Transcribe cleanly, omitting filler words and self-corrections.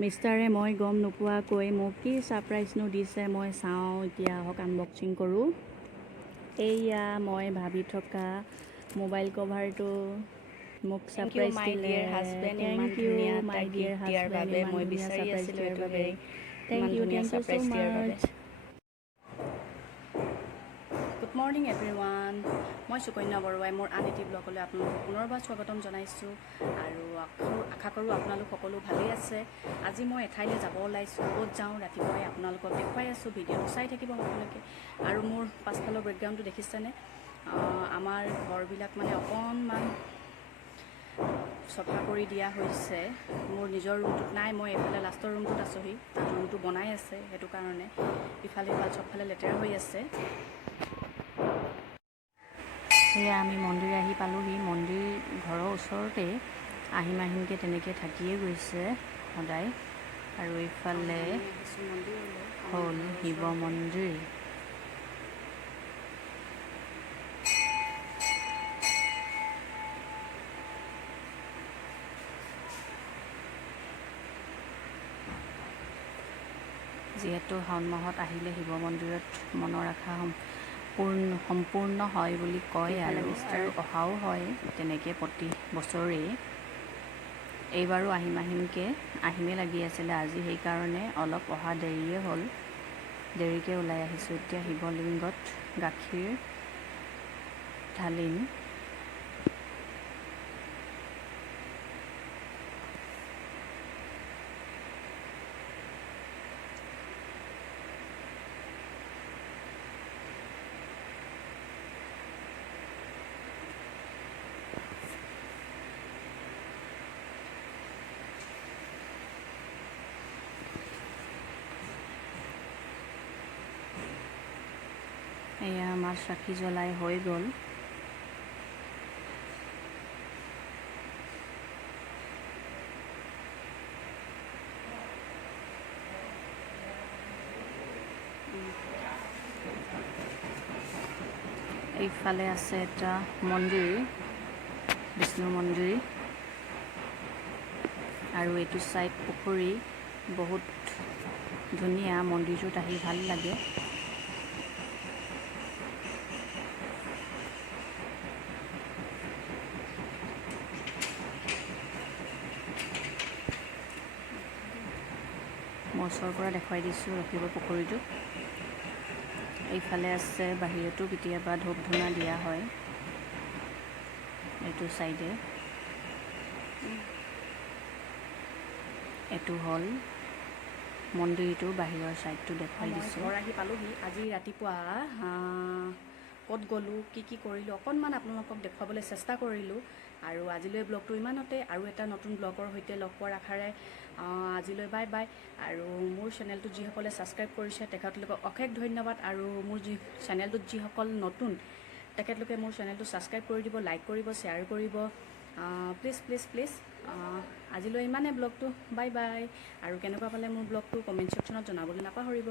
মিষ্টাৰে মই গম নোপোৱাকৈ মোক কি ছাৰপ্ৰাইজনো দিছে মই চাওঁ এতিয়া আহক আনবক্সিং কৰোঁ। এইয়া মই ভাবি থকা মোবাইল কভাৰটো মোক ছাৰপ্ৰাইজ দিলে। Thank you my dear husband, ইমান ধুনীয়া ছাৰপ্ৰাইজ দিয়াৰ বাবে। Thank you so' much. Good morning everyone, মই সুকন্যা বৰুৱাই মোৰ আন এটি ব্লগলৈ আপোনালোকক পুনৰবাৰ স্বাগতম জনাইছোঁ আৰু আশা কৰোঁ আপোনালোক সকলো ভালেই আছে। আজি মই এঠাইলৈ যাব ওলাইছোঁ, ক'ত যাওঁ ৰাতিপুৱাই আপোনালোকক দেখুৱাই আছোঁ, ভিডিঅ'টো চাই থাকিব সকলোকে। আৰু মোৰ পাছফালৰ বেকগ্ৰাউণ্ডটো দেখিছেনে, আমাৰ ঘৰবিলাক মানে অকণমান চফা কৰি দিয়া হৈছে। মোৰ নিজৰ ৰুমটোত নাই, মই এইফালে লাষ্টৰ ৰুমটোত আছোঁহি, তাত ৰুমটো বনাই আছে, সেইটো কাৰণে ইফালে চবফালে লেতেৰা হৈ আছে। সেয়া আমি মন্দিৰ আহি পালোঁহি। মন্দিৰ ঘৰৰ ওচৰতে আহিম আহিমকৈ তেনেকৈ থাকিয়ে গৈছে সদায়। আৰু এইফালে হ'ল শিৱ মন্দিৰ। যিহেতু শাওণ মাহত আহিলে শিৱ মন্দিৰত মনৰ আশা সম্পূৰ্ণ হয় বুলি কয় আৰু অহাও হয় তেনেকৈ প্ৰতি বছৰেই। এইবাৰো আহিমেই লাগি আছিলে আজি, সেইকাৰণে অলপ অহা দেৰিয়ে হ'ল, দেৰিকৈ ওলাই আহিছোঁ। এতিয়া শিৱলিংগত গাখীৰ ঢালিম। এয়া মাছ চাকি জ্বলাই হৈ গ'ল। এইফালে আছে এটা মন্দিৰ, বিষ্ণু মন্দিৰ, আৰু এইটো চাইড পুখুৰী। বহুত ধুনীয়া, মন্দিৰটোত আহি ভাল লাগে। মই ওচৰৰ পৰা দেখুৱাই দিছোঁ ৰখিব পুখুৰীটো। এইফালে আছে, বাহিৰতো কেতিয়াবা ধূপ ধূনা দিয়া হয় এইটো চাইডে। এইটো হ'ল মন্দিৰটো, বাহিৰৰ চাইডটো দেখুৱাই দিছোঁ। ঘৰ আহি পালোঁহি। আজি ৰাতিপুৱা ক'ত গ'লোঁ, কি কৰিলোঁ অকণমান আপোনালোকক দেখুৱাবলৈ চেষ্টা কৰিলোঁ। আৰু আজিলৈ ব্লগটো ইমানতে। আৰু এটা নতুন ব্লগৰ সৈতে লগ পোৱাৰ আশাৰে আজিলৈ বাই বাই। আৰু মোৰ চেনেলটো যিসকলে ছাবস্ক্ৰাইব কৰিছে তেখেতলোকক অশেষ ধন্যবাদ। আৰু মোৰ চেনেলটোত যিসকল নতুন তেখেতলোকে মোৰ চেনেলটো ছাবস্ক্ৰাইব কৰি দিব, লাইক কৰিব, শ্বেয়াৰ কৰিব, প্লিজ প্লিজ প্লিজ। আজিলৈ ইমানে ব্লগটো, বাই বাই। আৰু কেনেকুৱা পালে মোৰ ব্লগটো কমেণ্ট ছেকশ্যনত জনাবলৈ নাপাহৰিব।